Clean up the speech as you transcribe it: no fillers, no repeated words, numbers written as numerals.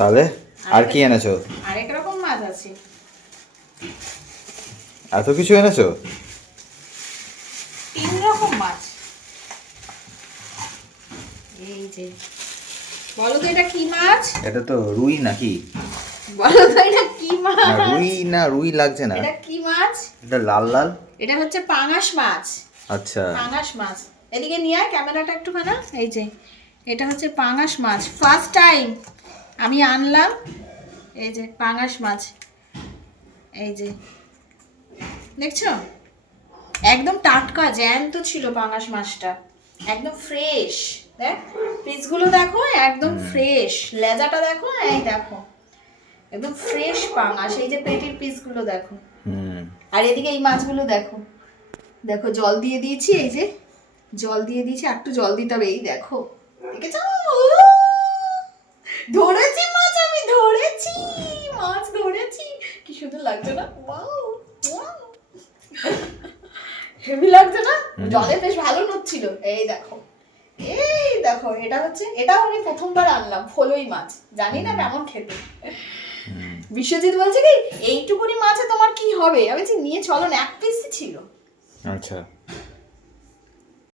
তাহলে আর কি এনেছো? আরেক রকম মাছ আছে। এত কিছু এনেছো? 3 রকম মাছ। এই যে, বলো তো এটা কি মাছ? এটা তো রুই নাকি? বলো তো এটা কি মাছ? না রুই লাগছে না। এটা কি মাছ? এটা লাল লাল। এটা হচ্ছে পাঙাশ মাছ। আচ্ছা। পাঙাশ মাছ। এদিকে নিয়ে আয় ক্যামেরাটা একটুখানা। এই যে, এটা হচ্ছে পাঙাশ মাছ। ফার্স্ট টাইম আমি আনলাম। এই যে পাঙাশ মাছ। এই যে, দেখছো? একদম টাটকা জ্যান্ত ছিল পাঙাশ মাছটা, একদম ফ্রেশ। দেখ পিসগুলো দেখো, একদম ফ্রেশ। লেজাটা দেখো, এই দেখো একদম ফ্রেশ পাঙাশ। এই যে পেটির পিসগুলো দেখো। আর এদিকে এই মাছগুলো দেখো, দেখো জল দিয়ে দিয়েছি। এই যে জল দিয়ে দিয়েছি, একটু জল দিতে হবে। এই দেখো, দেখেছো? ধরেছি মাছ, আমি ধরেছি মাছ, ধরেছি। কি সুন্দর লাগছে না? ওয়াও ওয়াও, হেভি লাগছে না? জলে বেশ ভালো নড়ছিল। এই দেখো, এই দেখো, এটা হচ্ছে, এটাও আমি প্রথমবার আনলাম ফলই মাছ, জানি না কেমন খেতে। বিশ্বজিৎ বলছে কি এইটুকুনি মাছে তোমার কি হবে? আমি বলছি নিয়ে চলো না, এক পিসই ছিল। আচ্ছা।